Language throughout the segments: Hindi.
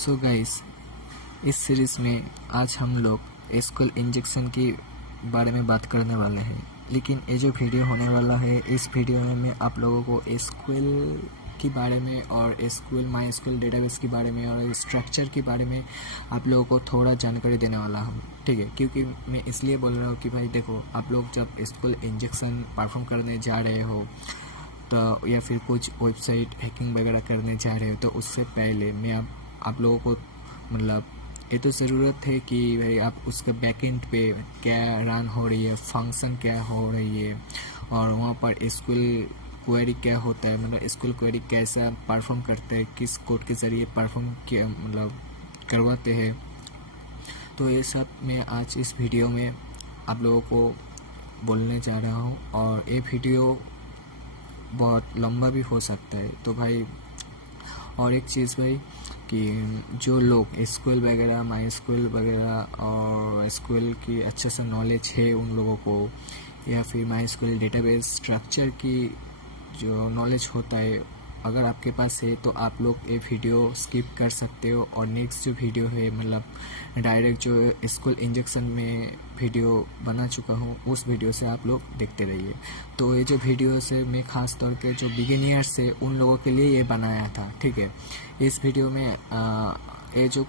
सो गाइस, इस सीरीज़ में आज हम लोग एसक्यूएल इंजेक्शन के बारे में बात करने वाले हैं। लेकिन ये जो वीडियो होने वाला है, इस वीडियो में मैं आप लोगों को एसक्यूएल के बारे में और एसक्यूएल माई एसक्यूएल डेटाबेस के बारे में और स्ट्रक्चर के बारे में आप लोगों को थोड़ा जानकारी देने वाला हूँ, ठीक है। क्योंकि मैं इसलिए बोल रहा हूँ कि भाई देखो, आप लोग जब एसक्यूएल इंजेक्शन परफॉर्म करने जा रहे हो तो या फिर कुछ वेबसाइट हैकिंग वगैरह करने जा रहे हो, तो उससे पहले मैं आप लोगों को मतलब ये तो ज़रूरत है कि भाई आप उसके बैकएंड पे क्या रन हो रही है, फंक्शन क्या हो रही है, और वहाँ पर एसक्यूएल क्वेरी क्या होता है, मतलब एसक्यूएल क्वेरी कैसा परफॉर्म करते हैं, किस कोड के ज़रिए परफॉर्म किया मतलब करवाते हैं। तो ये सब मैं आज इस वीडियो में आप लोगों को बोलने जा रहा हूँ, और ये वीडियो बहुत लंबा भी हो सकता है। तो भाई, और एक चीज़ भाई कि जो लोग एसक्यूएल वगैरह, माई एसक्यूएल वगैरह और एसक्यूएल की अच्छे से नॉलेज है उन लोगों को, या फिर माई एसक्यूएल डेटाबेस स्ट्रक्चर की जो नॉलेज होता है अगर आपके पास है, तो आप लोग ये वीडियो स्किप कर सकते हो और नेक्स्ट जो वीडियो है मतलब डायरेक्ट जो एसक्यूएल इंजेक्शन में वीडियो बना चुका हूँ उस वीडियो से आप लोग देखते रहिए। तो ये जो वीडियो से मैं ख़ास तौर पे जो बिगिनियर्स है उन लोगों के लिए ये बनाया था, ठीक है। इस वीडियो में ये जो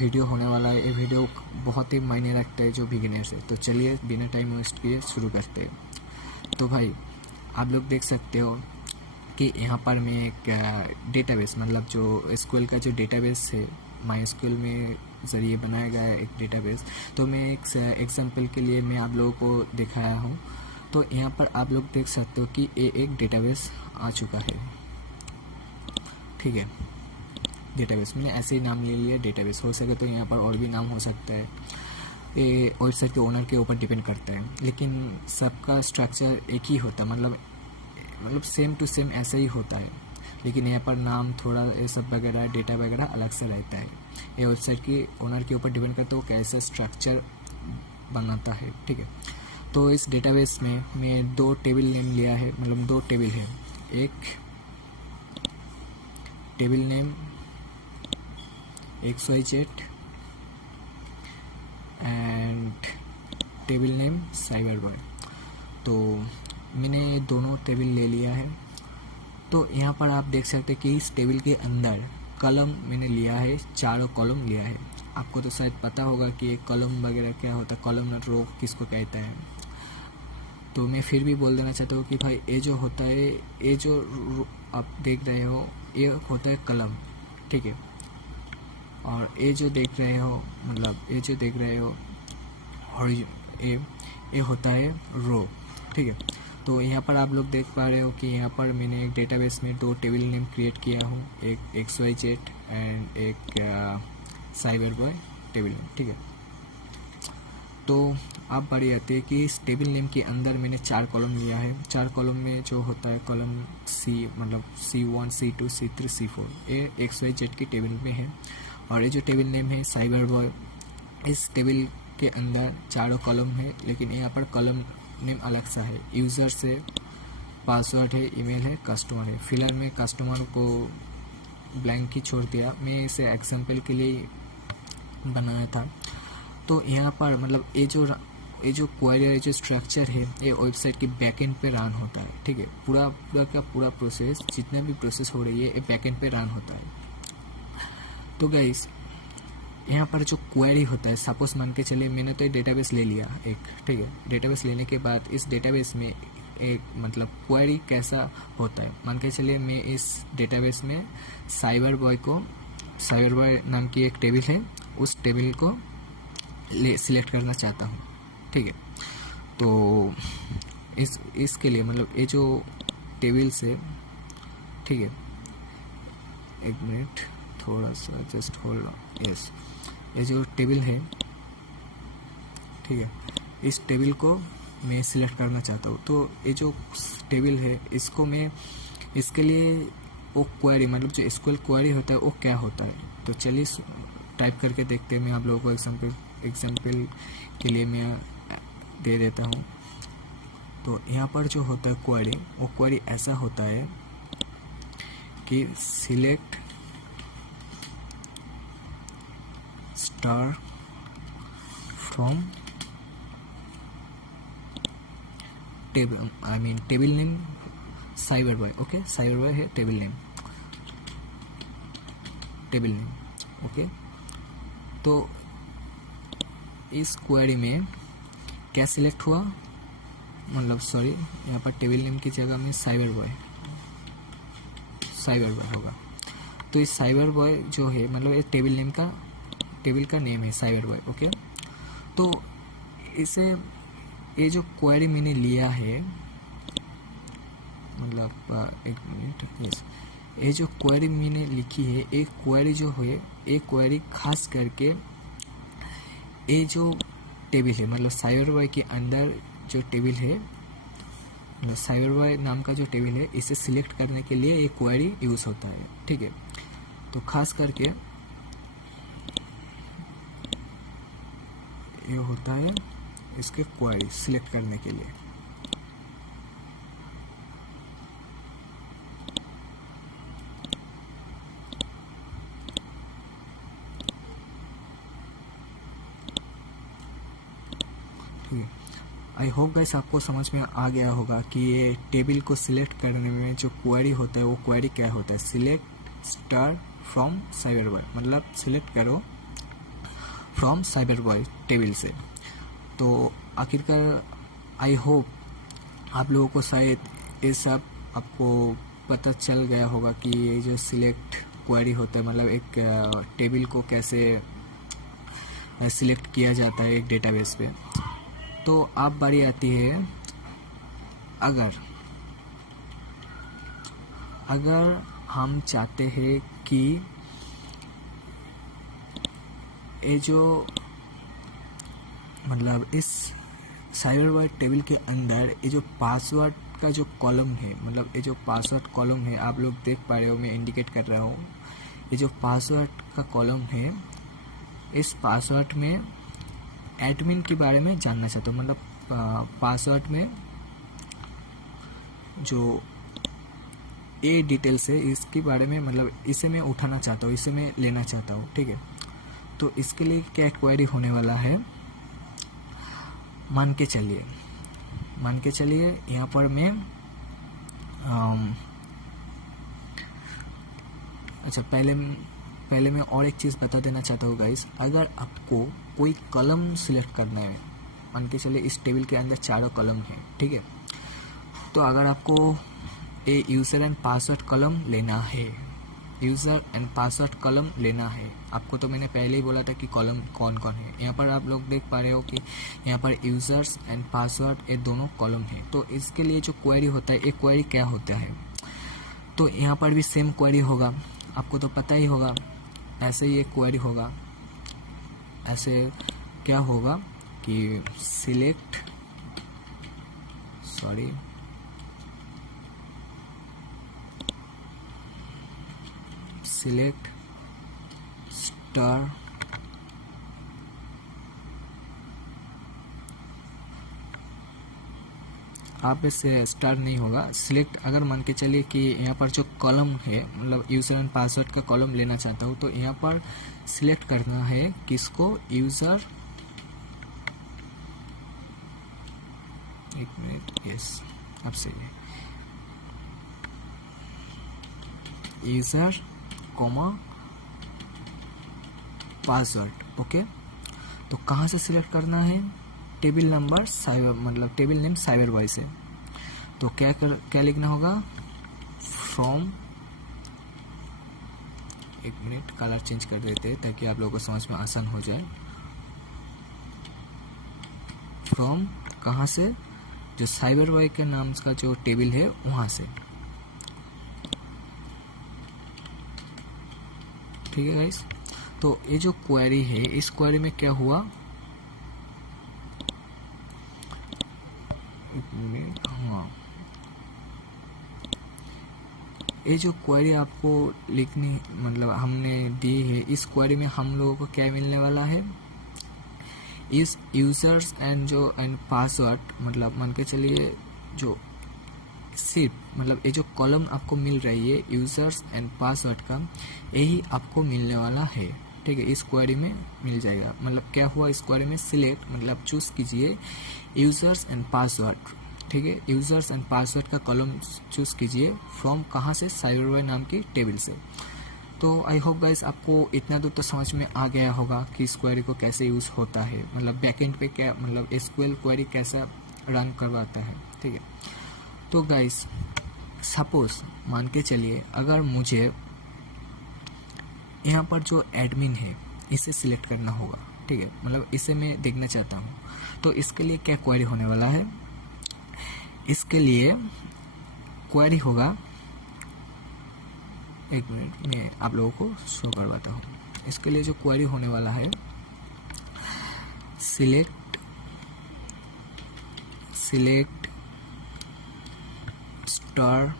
वीडियो होने वाला है, ये वीडियो बहुत ही मायने रखता है जो बिगिनर्स है। तो चलिए बिना टाइम वेस्ट किए शुरू करते हैं। तो भाई, आप लोग देख सकते हो कि यहाँ पर मैं एक डेटाबेस मतलब जो एसक्यूएल का जो डेटाबेस है, माई एसक्यूएल में ज़रिए बनाया गया है एक डेटाबेस। तो मैं एक एग्जांपल के लिए मैं आप लोगों को दिखाया हूँ। तो यहाँ पर आप लोग देख सकते हो कि ये एक डेटाबेस आ चुका है, ठीक है। डेटाबेस मैंने ऐसे ही नाम ले लिया डेटाबेस, हो सके तो यहाँ पर और भी नाम हो सकता है, ये वेबसाइट के ओनर के ऊपर डिपेंड करता है। लेकिन सबका स्ट्रक्चर एक ही होता है, मतलब सेम टू सेम ऐसा ही होता है। लेकिन यहाँ पर नाम थोड़ा ये सब वगैरह डेटा वगैरह अलग से रहता है। ये वेबसाइट के ओनर के ऊपर डिपेंड करता है वो कैसा स्ट्रक्चर बनाता है, ठीक है। तो इस डेटाबेस में मैं दो टेबल नेम लिया है, मतलब दो टेबल है। एक table name XYZ and table name cyber boy. तो मैंने ये दोनों टेबल ले लिया है। तो यहाँ पर आप देख सकते हैं कि इस टेबल के अंदर कॉलम मैंने लिया है, चारों कॉलम लिया है। आपको तो शायद पता होगा कि एक कॉलम वगैरह क्या होता है, कॉलम रो किसको कहता है। तो मैं फिर भी बोल देना चाहता हूँ कि भाई ये जो होता है, ये जो आप देख रहे हो ये होता है कॉलम, ठीक है। और ये जो देख रहे हो मतलब ये जो देख रहे हो और ये होता है रो, ठीक है। तो यहाँ पर आप लोग देख पा रहे हो कि यहाँ पर मैंने एक डेटाबेस में दो टेबल नेम क्रिएट किया हूँ, एक XYZ एंड एक साइबर बॉय टेबल नेम, ठीक है। तो आप बारी आती है कि इस टेबल नेम के अंदर मैंने चार कॉलम लिया है। चार कॉलम में जो होता है कॉलम C मतलब C1 C2 C3 C4, ये XYZ की टेबल में है। और ये जो टेबल नेम है साइबर बॉय, इस टेबल के अंदर चारों कॉलम है, लेकिन यहाँ पर कॉलम नेम अलग सा है। यूज़र से पासवर्ड है, ईमेल है, कस्टमर है। फिलहाल मैं कस्टमर को ब्लैंक ही छोड़ दिया, मैं इसे एग्जांपल के लिए बनाया था। तो यहाँ पर मतलब ये जो क्वेरी, ये जो स्ट्रक्चर है, ये वेबसाइट के बैकएंड पे रन होता है, ठीक है। पूरा का पूरा प्रोसेस, जितना भी प्रोसेस हो रही है, ये बैकएंड पे रन होता है। तो गाइस, यहाँ पर जो क्वेरी होता है, सपोज मान के चलिए मैंने तो ये डेटाबेस ले लिया एक, ठीक है। डेटाबेस लेने के बाद इस डेटाबेस में एक मतलब क्वेरी कैसा होता है, मान के चलिए मैं इस डेटाबेस में साइबर बॉय नाम की एक टेबल है, उस टेबल को सिलेक्ट करना चाहता हूँ, ठीक है। तो इसके लिए मतलब ये जो टेबल से, ठीक है, एक मिनट थोड़ा सा जस्ट होल्ड ऑन, यस। ये जो टेबल है, ठीक है, इस टेबल को मैं सिलेक्ट करना चाहता हूँ। तो ये जो टेबल है इसको मैं, इसके लिए वो क्वेरी मतलब जो एसक्यूएल क्वेरी होता है वो क्या होता है, तो चलिए टाइप करके देखते हैं। मैं आप लोगों को एग्जांपल के लिए मैं दे देता हूँ। तो यहाँ पर जो होता है क्वेरी, वो क्वेरी ऐसा होता है कि select star from table, I mean table name cyber boy. Okay, cyber boy है table name, table name. Okay, तो इस क्वेरी में क्या सिलेक्ट हुआ, मतलब सॉरी, यहाँ पर टेबल नेम की जगह में साइबर बॉय होगा। तो इस साइबर बॉय जो है, मतलब ये टेबल नेम का, टेबल का नेम है साइबर बॉय। ओके, तो इसे, ये जो क्वेरी मैंने लिया है, मतलब एक मिनट, यस, ये जो क्वेरी मैंने लिखी है, एक क्वेरी जो है, एक क्वेरी खास करके ये जो टेबल है, मतलब साइबर बॉय के अंदर जो टेबल है, मतलब साइबर बॉय नाम का जो टेबल है, इसे सिलेक्ट करने के लिए एक क्वेरी यूज होता है। ठीक है, तो खास करके ये होता है इसके क्वेरी सिलेक्ट करने के लिए। आई होप गाइस आपको समझ में आ गया होगा कि ये टेबल को सिलेक्ट करने में जो क्वेरी होता है वो क्वेरी क्या होता है। Select star from cyber boy, मतलब सिलेक्ट करो फ्रॉम साइबर बॉय टेबल से। तो आखिरकार आई होप आप लोगों को शायद ये सब आपको पता चल गया होगा कि ये जो सिलेक्ट क्वेरी होता है, मतलब एक टेबल को कैसे सिलेक्ट किया जाता है एक डेटाबेस पे। तो अब बारी आती है, अगर हम चाहते हैं कि ये जो, मतलब इस साइबर बॉय टेबल के अंदर ये जो पासवर्ड का जो कॉलम है, मतलब ये जो पासवर्ड कॉलम है, आप लोग देख पा रहे हो, मैं इंडिकेट कर रहा हूँ, ये जो पासवर्ड का कॉलम है, इस पासवर्ड में एडमिन के बारे में जानना चाहता हूँ। मतलब पासवर्ड में जो ए डिटेल्स है इसके बारे में, मतलब इसे मैं उठाना चाहता हूँ, इसे मैं लेना चाहता हूँ। ठीक है, तो इसके लिए क्या क्वेरी होने वाला है, मान के चलिए यहाँ पर मैं अच्छा, पहले मैं और एक चीज़ बता देना चाहता हूँ गाइस। अगर आपको कोई कॉलम सिलेक्ट करना है, मान के चलिए इस टेबल के अंदर चारों कॉलम है, ठीक है, तो अगर आपको ए यूज़र एंड पासवर्ड कॉलम लेना है, यूज़र एंड पासवर्ड कॉलम लेना है आपको, तो मैंने पहले ही बोला था कि कॉलम कौन कौन है। यहाँ पर आप लोग देख पा रहे हो कि यहाँ पर यूज़र्स एंड पासवर्ड ये दोनों कॉलम है। तो इसके लिए जो क्वेरी होता है, एक क्वेरी क्या होता है, तो यहाँ पर भी सेम क्वेरी होगा, आपको तो पता ही होगा। ऐसे ही एक क्वेरी होगा, ऐसे क्या होगा कि सिलेक्ट स्टार आप इससे स्टार नहीं होगा, सिलेक्ट। अगर मान के चलिए कि यहाँ पर जो कॉलम है, मतलब यूज़र एंड पासवर्ड का कॉलम लेना चाहता हूँ, तो यहाँ पर सिलेक्ट करना है किसको, यूज़र, एक मिनट, यस, अब सही है, यूज़र कॉमा पासवर्ड। ओके, तो कहाँ से सिलेक्ट करना है, टेबल नंबर साइबर, मतलब टेबल नेम साइबर बॉय से। तो क्या लिखना होगा, फ्रॉम, एक मिनट कलर चेंज कर देते हैं ताकि आप लोगों को समझ में आसान हो जाए। फ्रॉम कहाँ से, जो साइबर बॉय के नाम का जो टेबल है वहां से। ठीक है गाइस, तो ये जो क्वेरी है, इस क्वेरी में क्या हुआ, हाँ, ये जो क्वेरी आपको लिखनी, मतलब हमने दी है, इस क्वेरी में हम लोगों को क्या मिलने वाला है, इस यूजर्स एंड पासवर्ड, मतलब मान के चलिए जो सिर्फ, मतलब ये जो कॉलम आपको मिल रही है यूजर्स एंड पासवर्ड का, यही आपको मिलने वाला है। ठीक है, इस क्वेरी में मिल जाएगा। मतलब क्या हुआ इस क्वेरी में, सिलेक्ट मतलब चूज कीजिए यूजर्स एंड पासवर्ड, ठीक है, यूजर्स एंड पासवर्ड का कॉलम चूज कीजिए फ्रॉम कहाँ से, साइबरबॉय नाम की टेबल से। तो आई होप गाइस आपको इतना दूर तो समझ में आ गया होगा कि इस क्वेरी को कैसे यूज़ होता है, मतलब बैकएंड पे क्या मतलब एसक्यूएल क्वेरी कैसा रन करवाता है, ठीक है। तो गाइस सपोज मान के चलिए अगर मुझे यहाँ पर जो एडमिन है इसे सिलेक्ट करना होगा, ठीक है, मतलब इसे मैं देखना चाहता हूँ, तो इसके लिए क्या क्वेरी होने वाला है, इसके लिए क्वेरी होगा, एक मिनट मैं आप लोगों को शो करवाता हूँ। इसके लिए जो क्वेरी होने वाला है, सिलेक्ट स्टार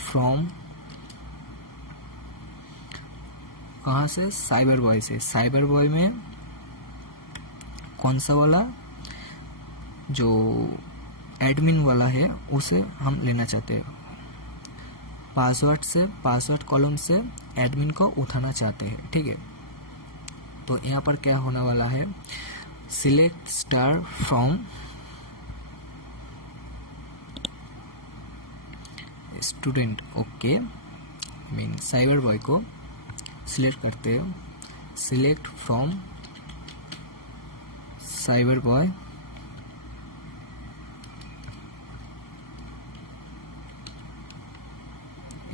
फ्रॉम कहाँ से, साइबरबॉय से। साइबरबॉय में कौन सा वाला, जो एडमिन वाला है उसे हम लेना चाहते हैं, पासवर्ड से, पासवर्ड कॉलम से एडमिन को उठाना चाहते हैं, ठीक है। तो यहाँ पर क्या होने वाला है, select star from student, okay, mean cyberboy को सिलेक्ट करते हो, सिलेक्ट फ्रॉम साइबरबॉय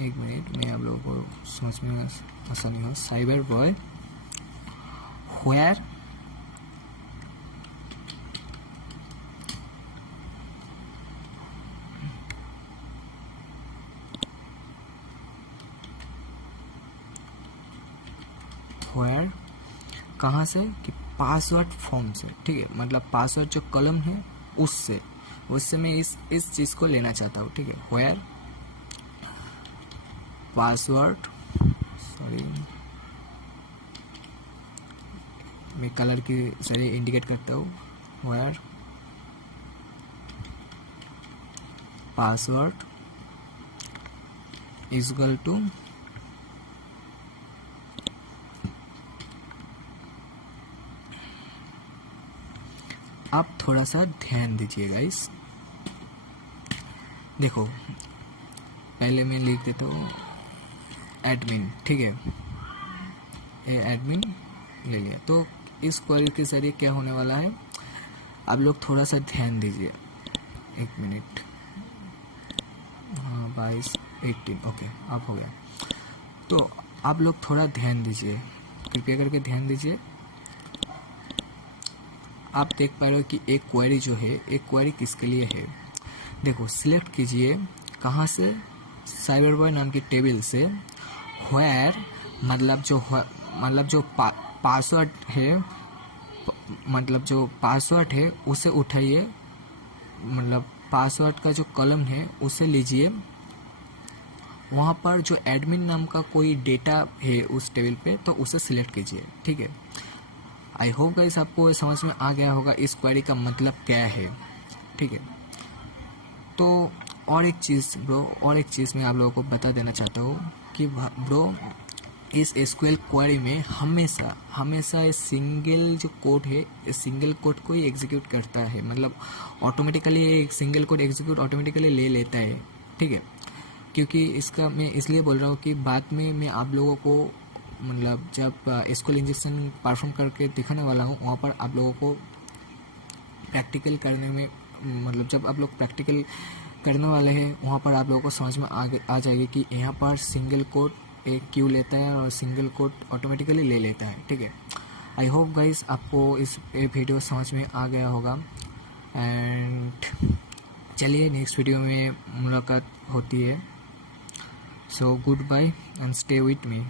एक मिनट मैं आप लोगों को समझ में आसानी हो, साइबरबॉय व्हेयर कहाँ से, कि पासवर्ड फॉर्म से, ठीक है, मतलब पासवर्ड जो कॉलम है उससे मैं इस चीज को लेना चाहता हूँ, ठीक है, व्हेयर पासवर्ड, सॉरी मैं कलर की सारी इंडिकेट करता हूँ, where password is equal to आप थोड़ा सा ध्यान दीजिए गाइस, देखो पहले मैं लिख देता हूँ एडमिन, ठीक है, ये एडमिन ले लिया। तो इस क्वेरी के जरिए क्या होने वाला है, आप लोग थोड़ा सा ध्यान दीजिए, एक मिनट, हाँ 22 18 ओके अब हो गया। तो आप लोग थोड़ा ध्यान दीजिए, कृपया करके ध्यान दीजिए। आप देख पा रहे हो कि एक क्वेरी जो है, एक क्वेरी किसके लिए है, देखो सिलेक्ट कीजिए कहाँ से, साइबरबॉय नाम की टेबल से, व्हेयर मतलब जो पासवर्ड है, मतलब जो पासवर्ड है उसे उठाइए, मतलब पासवर्ड का जो कॉलम है उसे लीजिए, वहाँ पर जो एडमिन नाम का कोई डेटा है उस टेबल पे तो उसे सिलेक्ट कीजिए, ठीक है। आई होप गाइस आपको समझ में आ गया होगा इस क्वेरी का मतलब क्या है, ठीक है। तो और एक चीज़ मैं आप लोगों को बता देना चाहता हूँ कि ब्रो इस एसक्यूएल क्वेरी में हमेशा ये सिंगल जो कोड है, इस सिंगल कोड को ही एग्जीक्यूट करता है, मतलब ऑटोमेटिकली एक सिंगल कोड एग्जीक्यूट ऑटोमेटिकली ले लेता है, ठीक है। क्योंकि इसका मैं इसलिए बोल रहा हूँ कि बाद में मैं आप लोगों को मतलब जब एसक्यूएल इंजेक्शन परफॉर्म करके दिखाने वाला हूँ, वहाँ पर आप लोगों को प्रैक्टिकल करने में, मतलब जब आप लोग प्रैक्टिकल करने वाले हैं वहाँ पर आप लोगों को समझ में आ जाएगी कि यहाँ पर सिंगल कोड एक क्यों लेता है और सिंगल कोड ऑटोमेटिकली ले लेता है, ठीक है। आई होप गाइस आपको इस वीडियो समझ में आ गया होगा, एंड चलिए नेक्स्ट वीडियो में मुलाकात होती है। So good bye and stay with me.